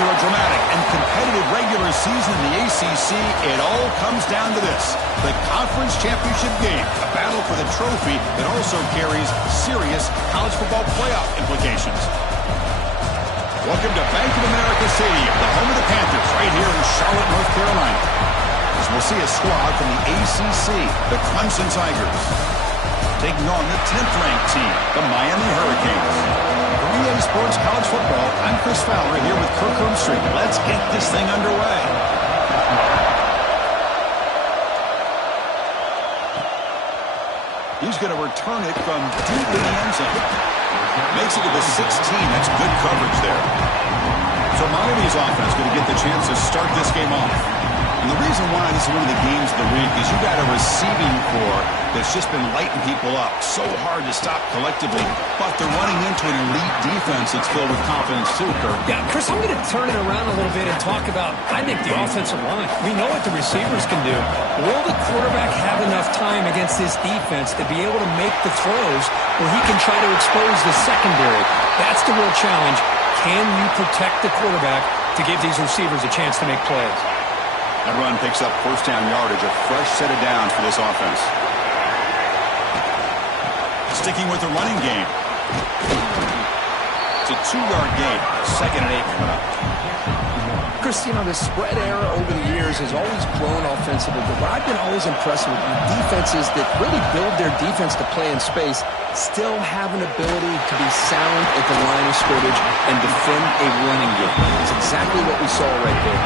After a dramatic and competitive regular season in the ACC, it all comes down to this: the conference championship game, a battle for the trophy that also carries serious college football playoff implications. Welcome to Bank of America Stadium, the home of the Panthers, right here in Charlotte, North Carolina. As we'll see a squad from the ACC, the Clemson Tigers, taking on the 10th-ranked team, the Miami Hurricanes. For EA Sports College Football, I'm Chris Fowler here with Kirk Herbstreit. Let's get this thing underway. He's going to return it from deep in the end zone. Makes it to the 16. That's good coverage there. So Miami's offense going to get the chance to start this game off. And the reason why this is one of the games of the week is you got a receiving core that's just been lighting people up. So hard to stop collectively, but they're running into an elite defense that's filled with confidence too, Kirk. Yeah, Chris, I'm going to turn it around a little bit and talk about, I think, the offensive line. We know what the receivers can do. Will the quarterback have enough time against this defense to be able to make the throws where he can try to expose the secondary? That's the real challenge. Can you protect the quarterback to give these receivers a chance to make plays? That run picks up first down yardage, a fresh set of downs for this offense. Sticking with the running game. It's a 2-yard gain. 2nd and 8 coming up. Chris, you know, the spread era over the years has always grown offensively, but what I've been always impressed with defenses that really build their defense to play in space still have an ability to be sound at the line of scrimmage and defend a running game. It's exactly what we saw right there.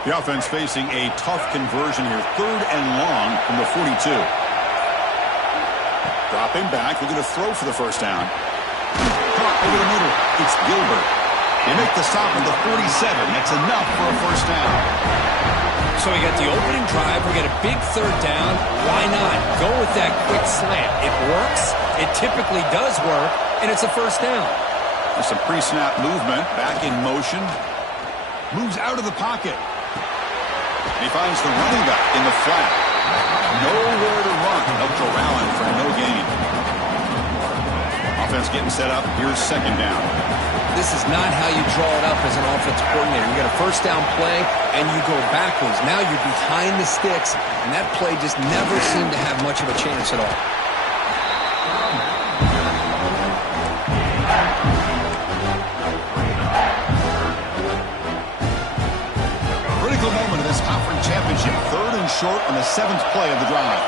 The offense facing a tough conversion here. 3rd and long from the 42. Dropping back, looking to throw for the first down. Caught over the middle. It's Gilbert. They make the stop at the 47. That's enough for a first down. So we got the opening drive. We got a big 3rd down. Why not go with that quick slant? It works. It typically does work, and it's a first down. There's some pre-snap movement. Back in motion. Moves out of the pocket. He finds the running back in the flat. Nowhere to run. Up to Allen for no gain. Offense getting set up. Here's 2nd down. This is not how you draw it up as an offensive coordinator. You got a first down play, and you go backwards. Now you're behind the sticks, and that play just never seemed to have much of a chance at all. Critical moment of this conference championship. 3rd and short on the 7th play of the drive.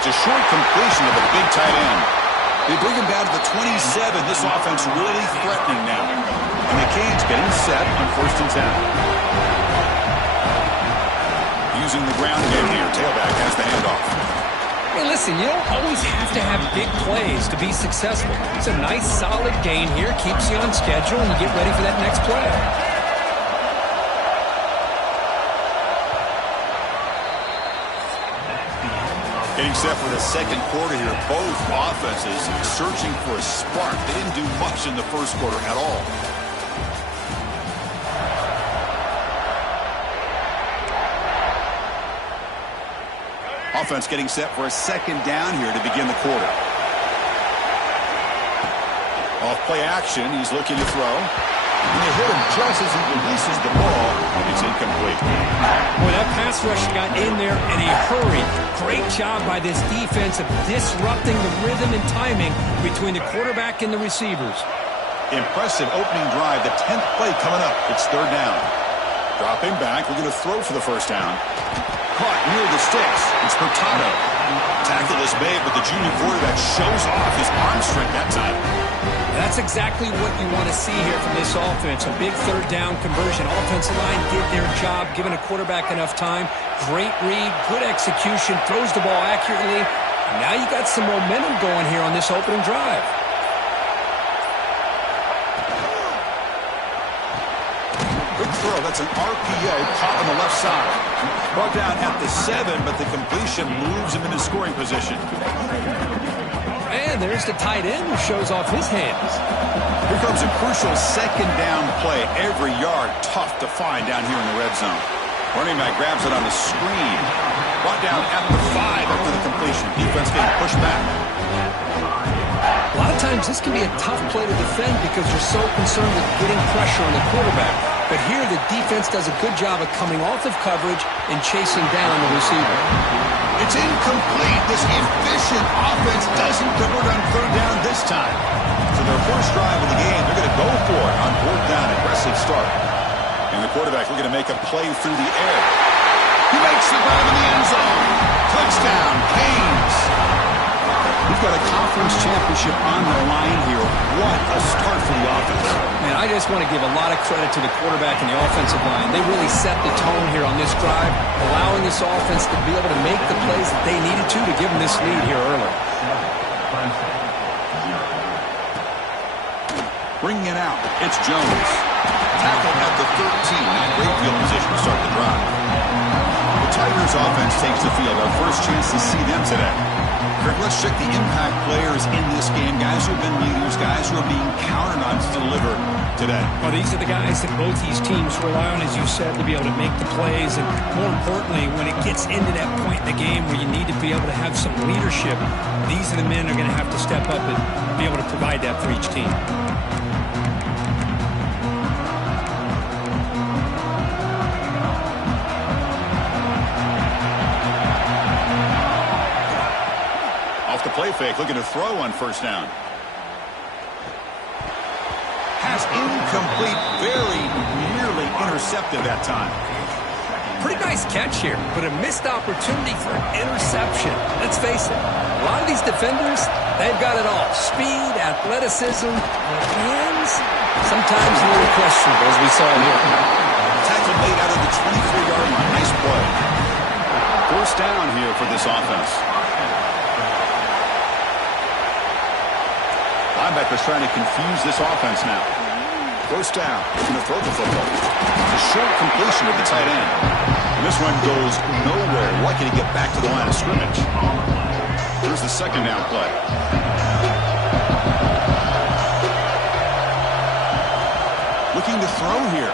It's a short completion of the big tight end. They bring him down to the 27. This offense really threatening now. And the Canes getting set on 1st and 10. Using the ground game here. Tailback has the handoff. Hey, listen, you don't always have to have big plays to be successful. It's a nice, solid gain here. Keeps you on schedule, and you get ready for that next play. Getting set for the 2nd quarter here. Both offenses searching for a spark. They didn't do much in the 1st quarter at all. Offense getting set for a 2nd down here to begin the quarter. Off play action. He's looking to throw. And they hit him just as he releases the ball. It's incomplete. Boy, that pass rush got in there in a hurry. Great job by this defense of disrupting the rhythm and timing between the quarterback and the receivers. Impressive opening drive. The 10th play coming up. It's 3rd down. Dropping back. We're going to throw for the first down. Caught near the sticks. It's Hurtado. Tackle is made, but the junior quarterback shows off his arm strength that time. That's exactly what you want to see here from this offense. A big 3rd down conversion. Offensive line did their job, giving a quarterback enough time. Great read, good execution, throws the ball accurately. And now you got some momentum going here on this opening drive. Good throw. That's an RPO caught on the left side. Brought down at the 7, but the completion moves him into scoring position. And there's the tight end who shows off his hands. Here comes a crucial 2nd down play. Every yard tough to find down here in the red zone. Running back grabs it on the screen. Brought down at the 5 after the completion. Defense getting pushed back. A lot of times this can be a tough play to defend because you're so concerned with getting pressure on the quarterback. But here the defense does a good job of coming off of coverage and chasing down the receiver. It's incomplete. This efficient offense doesn't convert on third down this time. So their first drive of the game, they're going to go for it on fourth down. Aggressive start. And the quarterback looking to make a play through the air. He makes the grab in the end zone. Touchdown, Canes. We've got a conference championship on the line here. What a start for the offense. Man, I just want to give a lot of credit to the quarterback and the offensive line. They really set the tone here on this drive, allowing this offense to be able to make the plays that they needed to give them this lead here early. Bringing it out, it's Jones. Tackled at the 13. Not great field position to start the drive. The Tigers offense takes the field. Our first chance to see them today. Kirk, let's check the impact players in this game. Guys who have been leaders, guys who are being counted on to deliver today. Well, these are the guys that both these teams rely on, as you said, to be able to make the plays. And more importantly, when it gets into that point in the game where you need to be able to have some leadership, these are the men who are going to have to step up and be able to provide that for each team. The play fake, looking to throw on first down. Pass incomplete, very nearly intercepted that time. Pretty nice catch here, but a missed opportunity for an interception. Let's face it, a lot of these defenders, they've got it all. Speed, athleticism, hands, sometimes a little questionable, as we saw here. Tackle made out of the 23-yard line. Nice play. First down here for this offense. Linebackers trying to confuse this offense now. First down. He's going to throw the football. A short completion to the tight end. And this run goes nowhere. Lucky to get back to the line of scrimmage. Here's the second down play. Looking to throw here.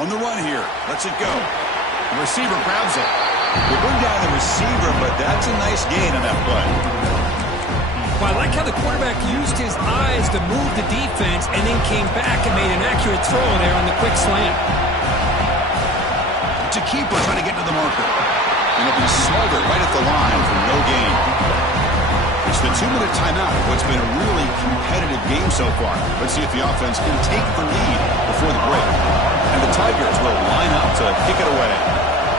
On the run here. Lets it go. The receiver grabs it. They bring down the receiver, but that's a nice gain on that play. Well, I like how the quarterback used his eyes to move the defense and then came back and made an accurate throw there on the quick slant. To keeper trying to get to the marker. And it'll be smothered right at the line for no gain. It's the 2-minute timeout of what's been a really competitive game so far. Let's see if the offense can take the lead before the break. And the Tigers will line up to kick it away.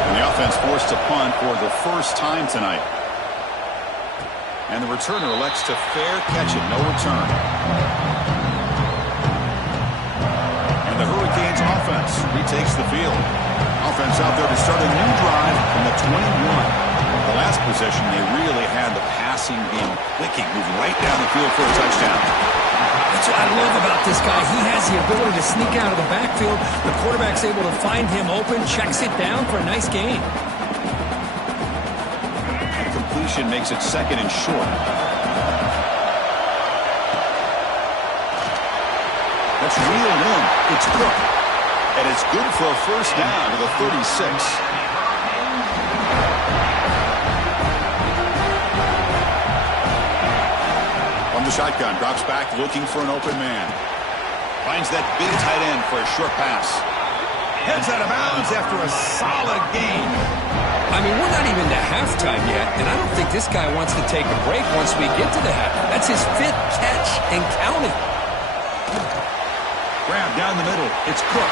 And the offense forced to punt for the first time tonight. And the returner elects to fair catch it. No return. And the Hurricanes offense retakes the field. Offense out there to start a new drive from the 21. The last possession, they really had the passing game clicking, moving right down the field for a touchdown. That's what I love about this guy. He has the ability to sneak out of the backfield. The quarterback's able to find him open, checks it down for a nice gain. Makes it second and short. That's reeled in. It's Cook. And it's good for a first down to the 36. From the shotgun, drops back looking for an open man. Finds that big tight end for a short pass. Heads out of bounds after a solid gain. I mean, we're not even to halftime yet, and I don't think this guy wants to take a break once we get to the half. That's his 5th catch and counting. Grab down the middle. It's Cook.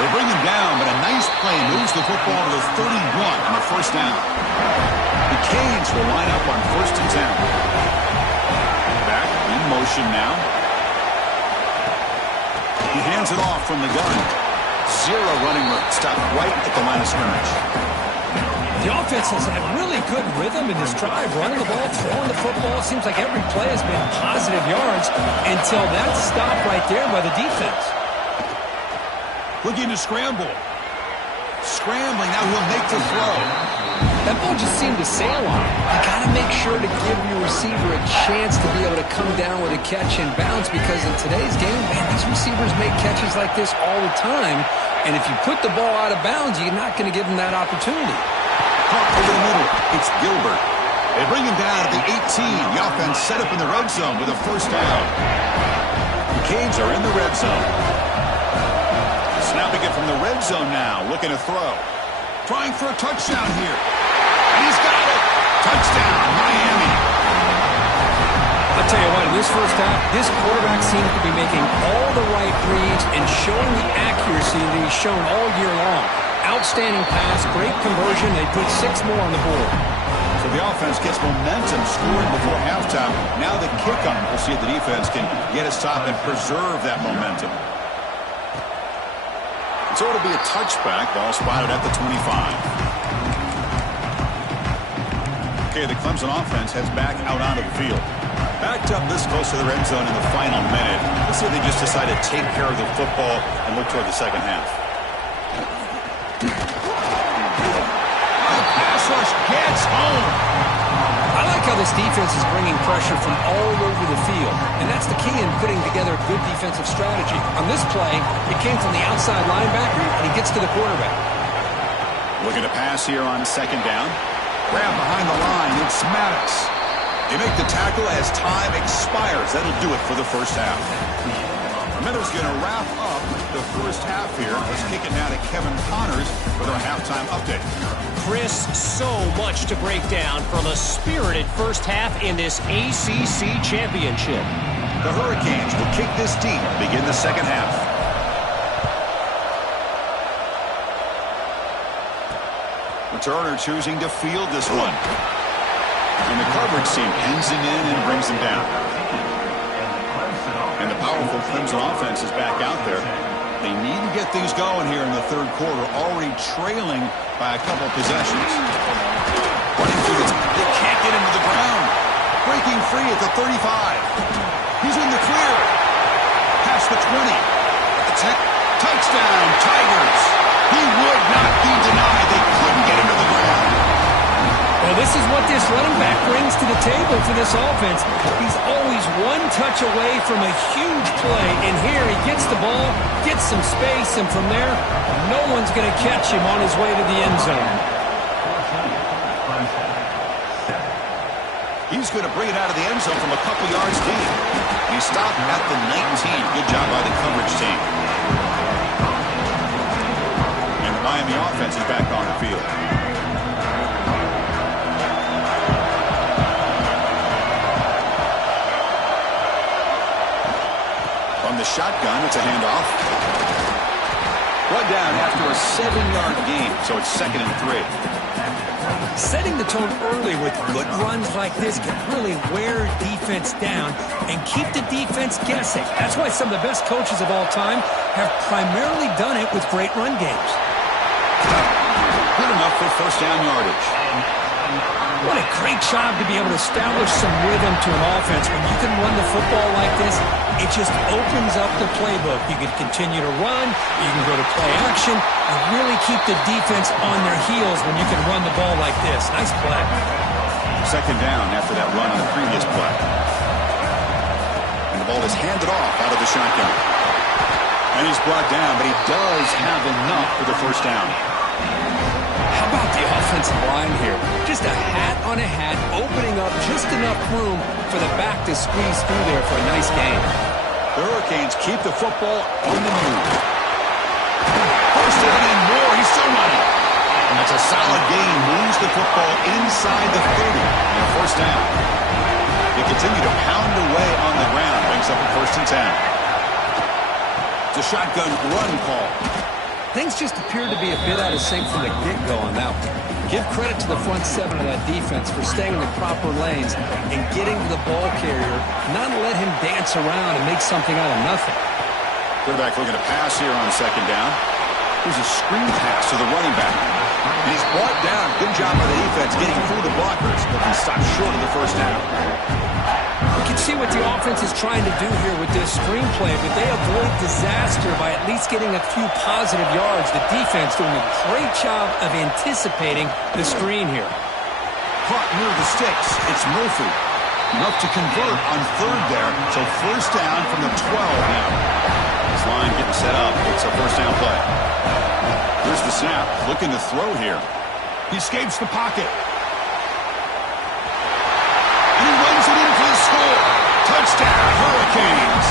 They bring him down, but a nice play moves the football to the 31 on the first down. The Canes will line up on 1st and 10. Back in motion now. He hands it off from the gun. Zero running room. Stopped right at the line of scrimmage. The offense has had really good rhythm in this drive, running the ball, throwing the football. It seems like every play has been positive yards until that stop right there by the defense. Looking to scramble. Scrambling, now he'll make the throw. That ball just seemed to sail on him. You got to make sure to give your receiver a chance to be able to come down with a catch and bounce, because in today's game, man, these receivers make catches like this all the time. And if you put the ball out of bounds, you're not going to give them that opportunity. Caught over the middle. It's Gilbert. They bring him down at the 18. The offense set up in the red zone with a first down. The Canes are in the red zone. Snapping it from the red zone now. Looking to throw. Trying for a touchdown here. And he's got it. Touchdown, Miami. I'll tell you what, in this first half, this quarterback seems to be making all the right reads and showing the accuracy that he's shown all year long. Outstanding pass, great conversion. They put 6 more on the board. So the offense gets momentum, scoring before halftime. Now the kickoff. We'll see if the defense can get a stop and preserve that momentum. So it'll be a touchback. Ball spotted at the 25. Okay, the Clemson offense heads back out onto the field. Backed up this close to the red zone in the final minute. Let's see if they just decide to take care of the football and look toward the second half. Pass rush gets home. I like how this defense is bringing pressure from all over the field, and that's the key in putting together a good defensive strategy. On this play, it came from the outside linebacker, and he gets to the quarterback. Looking to pass here on second down. Grab behind the line. It's Maddox. They make the tackle as time expires. That'll do it for the first half. Meadows going to wrap up the first half here. Let's kick it now to Kevin Connors with our halftime update. Chris, so much to break down from a spirited first half in this ACC championship. The Hurricanes will kick this deep to begin the second half. Turner choosing to field this one. And the coverage team pins him in and brings him down. And the powerful Clemson offense is back out there. They need to get things going here in the third quarter, already trailing by a couple possessions. Running through this, they can't get him to the ground. Breaking free at the 35. He's in the clear. Past the 20. At the 10. Touchdown, Tigers. He would not be denied. They couldn't get him to the ground. Well, this is what this running back brings to the table for this offense. He's always one touch away from a huge play, and here he gets the ball, gets some space, and from there, no one's going to catch him on his way to the end zone. He's going to bring it out of the end zone from a couple yards deep. He stopped at the 19. Good job by the coverage team. And the Miami offense is back on the field. From the shotgun, it's a handoff. Brought down after a 7-yard gain, so it's 2nd and 3. Setting the tone early with good runs like this can really wear defense down and keep the defense guessing. That's why some of the best coaches of all time have primarily done it with great run games. Good enough for first down yardage. What a great job to be able to establish some rhythm to an offense. When you can run the football like this, it just opens up the playbook. You can continue to run, you can go to play action, and really keep the defense on their heels when you can run the ball like this. Nice play. 2nd down after that run on the previous play. And the ball is handed off out of the shotgun. And he's brought down, but he does have enough for the first down. How about the offensive line here? Just a hat on a hat, opening up just enough room for the back to squeeze through there for a nice gain. The Hurricanes keep the football on the move. First down and more. He's still running. And that's a solid gain. Moves the football inside the 30. And a first down. They continue to pound away on the ground. Brings up a 1st and 10. It's a shotgun run call. Things just appear to be a bit out of sync from the get-go on that one. Give credit to the front 7 of that defense for staying in the proper lanes and getting to the ball carrier, not let him dance around and make something out of nothing. Quarterback looking to pass here on 2nd down. Here's a screen pass to the running back. And he's brought down. Good job by the defense getting through the blockers, but he stopped short of the first down. You can see what the offense is trying to do here with this screenplay, but they avoid disaster by at least getting a few positive yards. The defense doing a great job of anticipating the screen here. Caught near the sticks. It's Murphy. Enough to convert on third there. So first down from the 12 now. This line getting set up. It's a first down play. Here's the snap. Looking to throw here. He escapes the pocket. And he runs it in for the score. Touchdown, Hurricanes.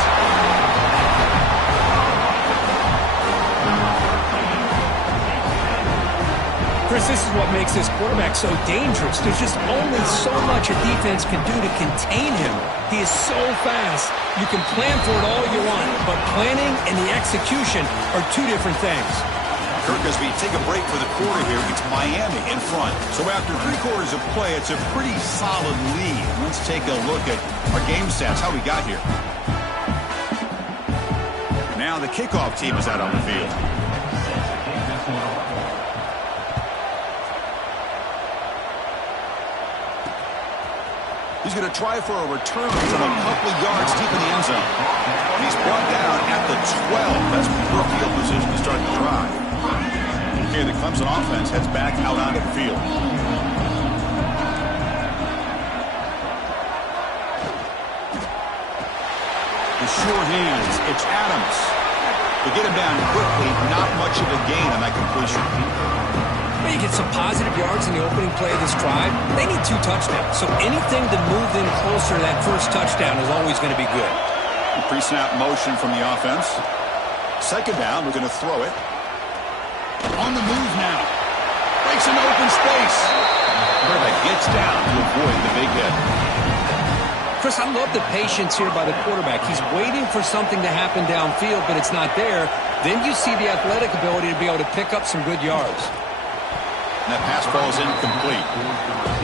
Chris, this is what makes this quarterback so dangerous. There's just only so much a defense can do to contain him. He is so fast. You can plan for it all you want, but planning and the execution are two different things. Kirk, as we take a break for the quarter here, it's Miami in front. So after 3 quarters of play, it's a pretty solid lead. Let's take a look at our game stats, how we got here. Now the kickoff team is out on the field. He's going to try for a return from a couple of yards deep in the end zone. He's brought down at the 12. That's poor field position to start the drive. Okay, the Clemson offense heads back out onto the field. The sure hands, it's Adams. They get him down quickly, not much of a gain on that completion. Well, you get some positive yards in the opening play of this drive. They need 2 touchdowns, so anything to move them closer to that first touchdown is always going to be good. Pre-snap motion from the offense. Second down, we're going to throw it. On the move now. Breaks an open space. Quarterback gets down to avoid the big hit. Chris, I love the patience here by the quarterback. He's waiting for something to happen downfield, but it's not there. Then you see the athletic ability to be able to pick up some good yards. And that pass ball is incomplete.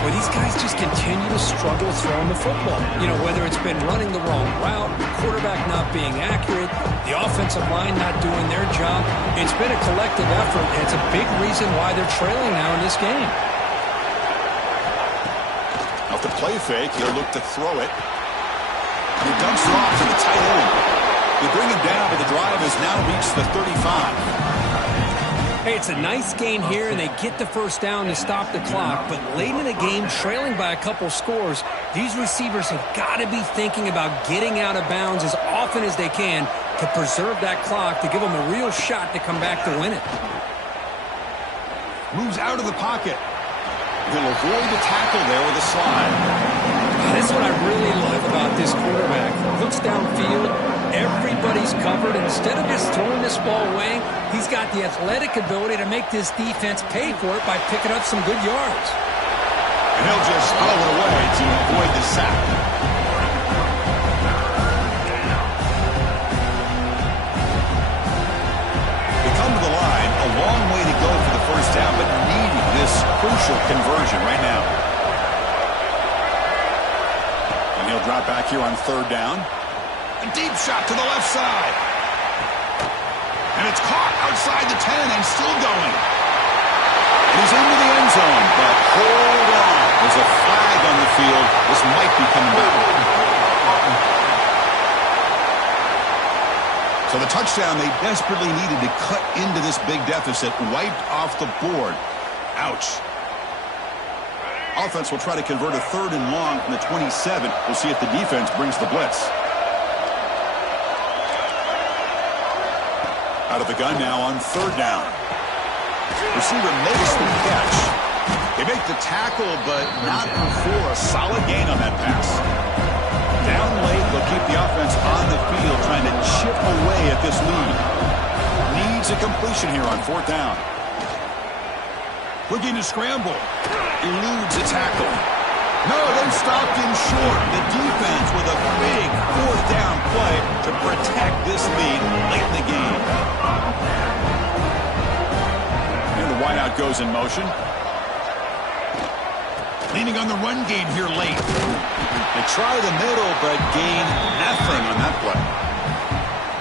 Well, these guys just continue to struggle throwing the football. You know, whether it's been running the wrong route, the quarterback not being accurate, the offensive line not doing their job. It's been a collective effort, and it's a big reason why they're trailing now in this game. Off the play fake, he'll look to throw it. And he dumps it off to the tight end. They bring him down, but the drive has now reached the 35. Hey, it's a nice gain here, and they get the first down to stop the clock. But late in the game, trailing by a couple scores, these receivers have got to be thinking about getting out of bounds as often as they can to preserve that clock, to give them a real shot to come back to win it. Moves out of the pocket. He'll avoid the tackle there with a slide. That's what I really love about this quarterback. Looks downfield, everybody's covered. Instead of just throwing this ball away, he's got the athletic ability to make this defense pay for it by picking up some good yards. And he'll just throw it away to avoid the sack. They come to the line, a long way to go for the first down, but needing this crucial conversion right now. And he'll drop back here on third down. A deep shot to the left side. And it's caught outside the 10 and still going. He's into the end zone, but hold on. There's a flag on the field. This might be coming back. So the touchdown they desperately needed to cut into this big deficit, wiped off the board. Ouch. Offense will try to convert a third and long from the 27. We'll see if the defense brings the blitz. Out of the gun now on third down. Receiver makes the catch. They make the tackle, but not before a solid gain on that pass. Down late, they'll keep the offense on the field, trying to chip away at this lead. Needs a completion here on fourth down. Looking to scramble. Eludes a tackle. No, then stopped in short. The defense with a big fourth down play to protect this lead late in the game. And the wideout goes in motion. Leaning on the run game here late. They try the middle, but gain nothing on that play.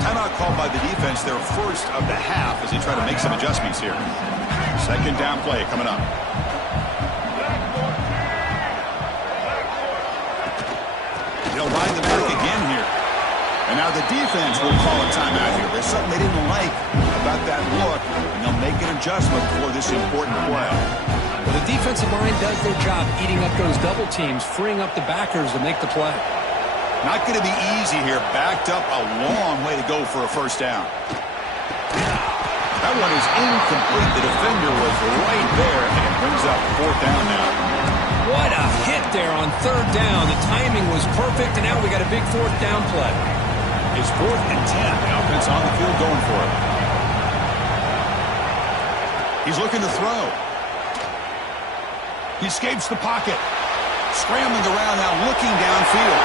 Timeout called by the defense, their first of the half, as they try to make some adjustments here. Second down play coming up. They'll ride the back again here. And now the defense will call a timeout here. There's something they didn't like about that look, and they'll make an adjustment for this important play. Well, the defensive line does their job eating up those double teams, freeing up the backers to make the play. Not going to be easy here. Backed up a long way to go for a first down. That one is incomplete. The defender was right there, and it brings up fourth down now. What a hit there on third down. The timing was perfect, and now we got a big fourth down play. It's 4th and 10. The offense on the field going for it. He's looking to throw. He escapes the pocket. Scrambling around now, looking downfield.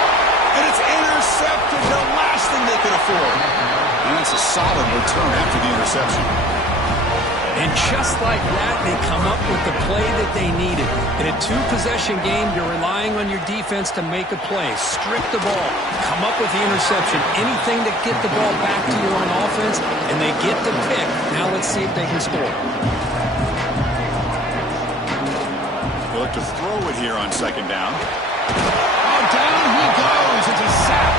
And it's intercepted, the last thing they could afford. And that's a solid return after the interception. And just like that, they come up with the play that they needed. In a two-possession game, you're relying on your defense to make a play. Strip the ball. Come up with the interception. Anything to get the ball back to you on offense, and they get the pick. Now let's see if they can score. They'll look to throw it here on second down. Oh, down he goes. It's a sack.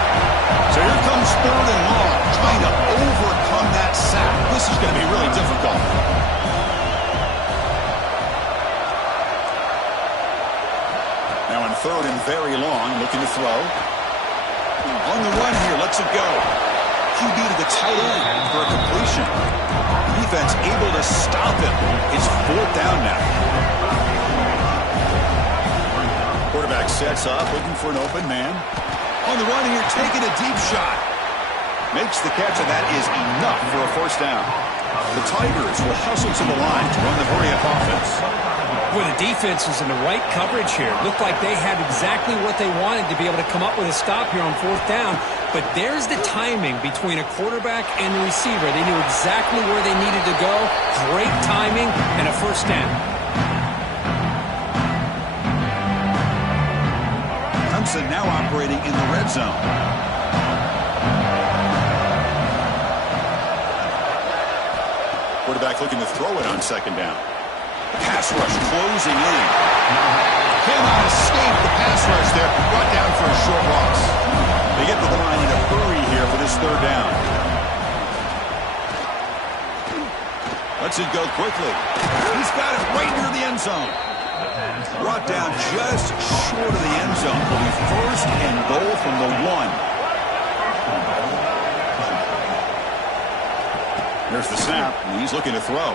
So here comes third and long, trying to overcome that sack. This is going to be really difficult. Now in third and very long, looking to throw. On the run here, lets it go. QB to the tight end for a completion. Defense able to stop him. It's fourth down now. Quarterback sets up, looking for an open man. On the run here, taking a deep shot. Makes the catch, and that is enough for a first down. The Tigers will hustle to the line to run the hurry-up offense. Well, the defense is in the right coverage here. Looked like they had exactly what they wanted to be able to come up with a stop here on fourth down. But there's the timing between a quarterback and the receiver. They knew exactly where they needed to go. Great timing and a first down. Clemson now operating in the red zone. Quarterback looking to throw it on second down. Pass rush closing in. Cannot escape the pass rush there. Brought down for a short loss. They get to the line in a hurry here for this third down. Lets it go quickly. He's got it right near the end zone. Brought down just short of the end zone. Will be first and goal from the 1. There's the snap, and he's looking to throw.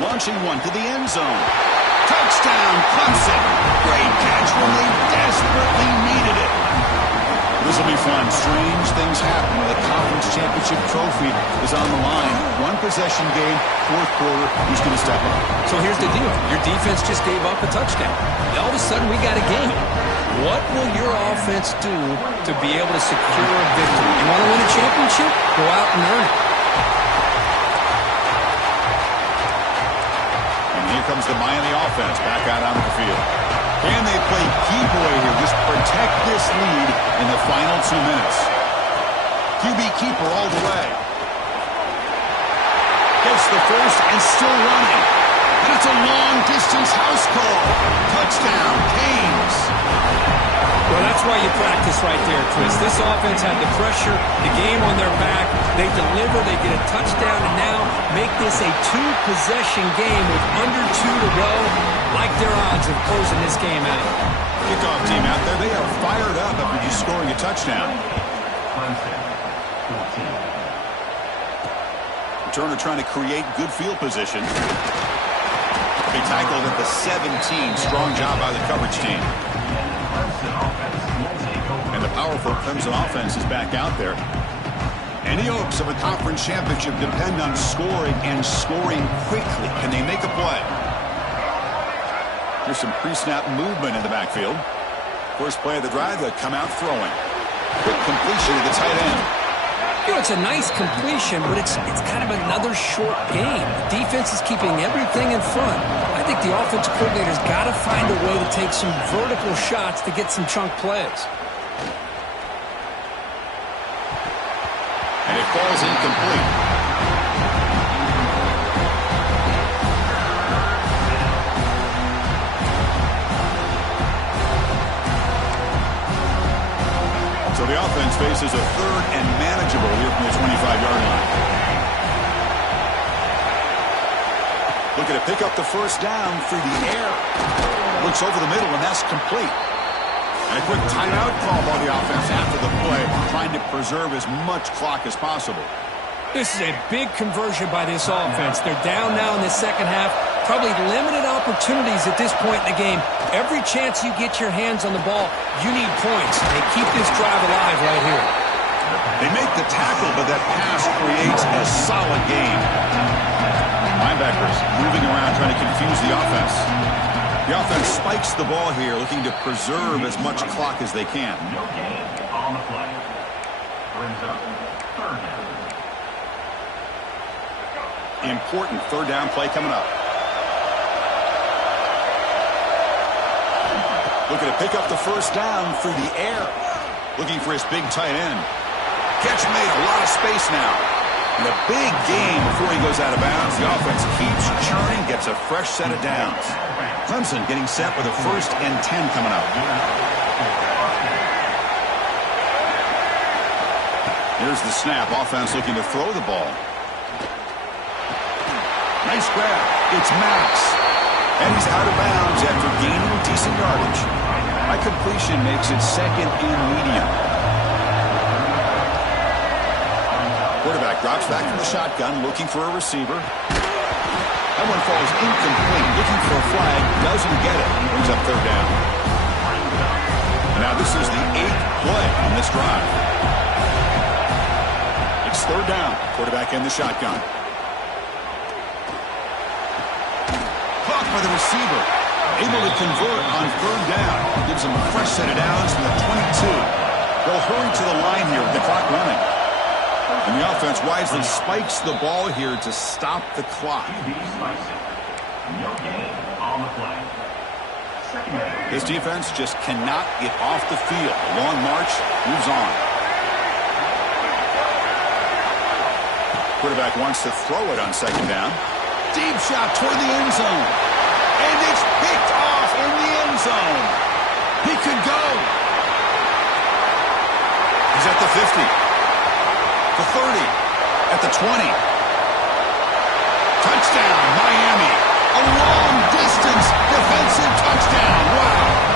Launching one to the end zone. Touchdown, Clemson. Great catch when they desperately needed it. This will be fun. Strange things happen when the conference championship trophy is on the line. One possession game, fourth quarter, who's going to step up? So here's the deal. Your defense just gave up a touchdown. And all of a sudden, we got a game. What will your offense do to be able to secure a victory? You want to win a championship? Go out and earn it. Here comes the Miami offense back out onto the field. Can they play key boy here? Just protect this lead in the final 2 minutes. QB keeper all the way. Gets the first and still running. And it's a long-distance house call. Touchdown, Canes. Well, that's why you practice right there, Chris. This offense had the pressure, the game on their back. They deliver, they get a touchdown, and now make this a two-possession game with under 2 to go. Like their odds of closing this game out. Kickoff team out there. They are fired up after just scoring a touchdown. Turner trying to create good field position. They tackled at the 17. Strong job by the coverage team. And the powerful Clemson offense is back out there. Any hopes of a conference championship depend on scoring and scoring quickly. Can they make a play? There's some pre-snap movement in the backfield. First play of the drive, they come out throwing. Quick completion to the tight end. You know, it's a nice completion, but it's kind of another short game. The defense is keeping everything in front. I think the offensive coordinator's got to find a way to take some vertical shots to get some chunk plays. And it falls incomplete. So the offense faces a third and manageable here from the 25-yard line. Looking to pick up the first down through the air. Looks over the middle, and that's complete. And a quick timeout call by the offense after the play, trying to preserve as much clock as possible. This is a big conversion by this offense. They're down now in the second half. Probably limited opportunities at this point in the game. Every chance you get your hands on the ball, you need points. They keep this drive alive right here. They make the tackle, but that pass creates a solid gain. Linebackers moving around, trying to confuse the offense. The offense spikes the ball here, looking to preserve as much clock as they can. No gain on the play. Brings up third down. Important third down play coming up. Looking to pick up the first down through the air. Looking for his big tight end. Catch made, a lot of space now. And a big gain before he goes out of bounds. The offense keeps churning, gets a fresh set of downs. Clemson getting set with a 1st and 10 coming up. Here's the snap. Offense looking to throw the ball. Nice grab. It's Max. And he's out of bounds after gaining decent yardage. High completion makes it 2nd and medium. Quarterback drops back from the shotgun, looking for a receiver. That one falls incomplete, looking for a flag, doesn't get it. Brings up third down. And now this is the 8th play on this drive. It's third down. Quarterback in the shotgun. Caught by the receiver. Able to convert on third down. Gives him a fresh set of downs from the 22. They'll hurry to the line here with the clock running. And the offense wisely spikes the ball here to stop the clock. No gain on the play. This defense just cannot get off the field. A long march moves on. Quarterback wants to throw it on second down. Deep shot toward the end zone. And it's picked off in the end zone. He could go. He's at the 50. The 30. At the 20. Touchdown, Miami. A long-distance defensive touchdown. Wow.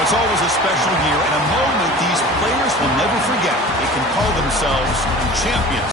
It's always a special year and a moment these players will never forget. They can call themselves champions.